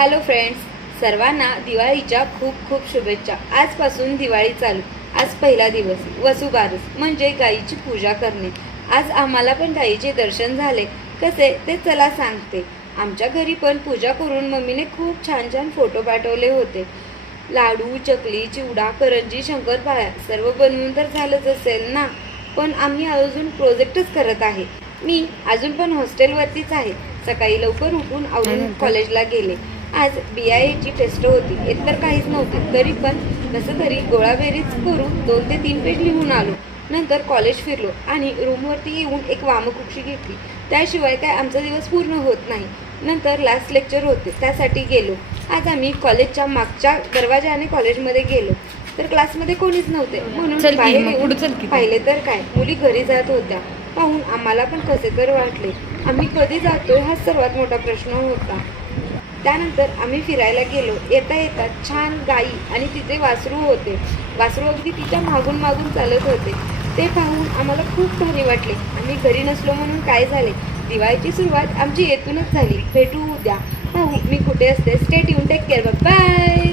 Hello friends, सर्वांना दिवाळीच्या खूप खूप शुभेच्छा। आजपासून दिवाळी चालू। आज पहिला दिवस वसुबारस म्हणजे गायीची पूजा करणे। आज आम्हाला पण गायीचे दर्शन झाले। कसे ते चला सांगते। आमच्या घरी पण पूजा करून मम्मीने खूप छान छान फोटो पाठवले होते। लाडू, चकली, चिवडा, करंजी, शंकरपाळ्या सर्व बनवून तर झालंच असेल ना, पण आम्ही अजून प्रोजेक्टच करत आहे। मी अजून पण हॉस्टेलवरतीच आहे। सकाळी लवकर उठून आवरून कॉलेजला गेले। आज BIA ची टेस्ट होती। येत तर काहीच नव्हते, तरी पण कसं तरी गोळाबेरीज करून 2 ते 3 पेज लिहून आलो। नंतर कॉलेज फिरलो आणि रूमवरती येऊन एक वामकुक्षी घेतली। त्याशिवाय काय आमचा दिवस पूर्ण होत नाही। नंतर लास्ट लेक्चर होते, त्यासाठी गेलो। आज आम्ही कॉलेजच्या मागच्या दरवाजाने कॉलेजमध्ये गेलो, तर क्लासमध्ये कोणीच नव्हते, म्हणून बाहेर येऊन पाहिले तर काय मुली घरी जात होत्या। पाहून आम्हाला पण कसे तर वाटले। आम्ही कधी जातोय हा सर्वात मोठा प्रश्न होता। त्यानंतर आम्ही फिरायला गेलो। येता येता छान गाई आणि तिचे वासरू होते। वासरू अगदी तिच्या मागून मागून चालत होते। ते पाहून आम्हाला खूप भारी वाटले। आम्ही घरी नसलो म्हणून काय झाले, दिवाळीची सुरुवात आमची येथूनच झाली। भेटू उद्या, पाहू मी कुठे असते। Stay tune, take care, bye.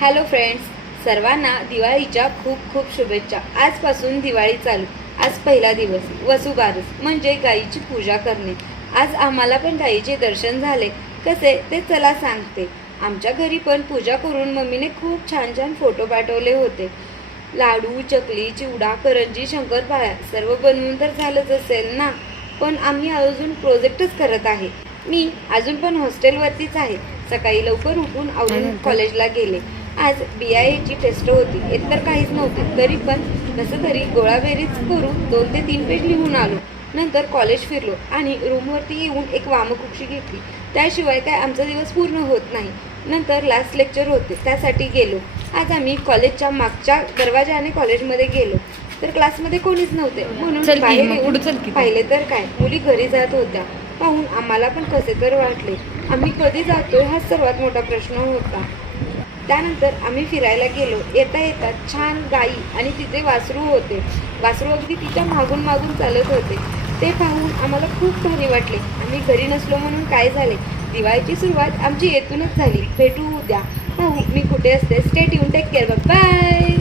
Hello friends, सर्वांना दिवाळीच्या खूप खूप शुभेच्छा। आजपासून दिवाळी चालू। आज पहिला दिवस वसुबारस म्हणजे गायीची पूजा करणे। आज आम्हाला पण गायीचे दर्शन झाले। कसे ते चला सांगते। आमच्या घरी पण पूजा करून मम्मीने खूप छान छान फोटो पाठवले होते। लाडू, चकली, चिवडा, करंजी, शंकरपाळ्या सर्व बनवून तर झालंच असेल ना, पण आम्ही अजून प्रोजेक्टच करत आहे। मी अजून पण हॉस्टेलवरतीच आहे। सकाळी लवकर उठून आवरून कॉलेजला गेले। आज BIA ची टेस्ट होती। येत तर काहीच नव्हते, तरी पण कसं तरी गोळाबेरीज करून 2 ते 3 पेज लिहून आलो। नंतर कॉलेज फिरलो आणि रूमवरती येऊन एक वामकुक्षी घेतली। त्याशिवाय काय आमचा दिवस पूर्ण होत नाही। नंतर लास्ट लेक्चर होते, त्यासाठी गेलो। आज आम्ही कॉलेजच्या मागच्या दरवाजाने कॉलेजमध्ये गेलो, तर क्लासमध्ये कोणीच नव्हते, म्हणून बाहेर येऊन पाहिले तर काय मुली घरी जात होत्या। पाहून आम्हाला पण कसे तर वाटले। आम्ही कधी जातोय हा सर्वात मोठा प्रश्न होता। त्यानंतर आम्ही फिरायला गेलो। येता येता छान गाई आणि तिचे वासरू होते। वासरू अगदी तिच्या मागून मागून चालत होते। ते पाहून आम्हाला खूप भारी वाटले। आम्ही घरी नसलो म्हणून काय झाले, दिवाळीची सुरुवात आमची येथूनच झाली। भेटू उद्या, पाहू मी कुठे असते। Stay tune, take care, bye.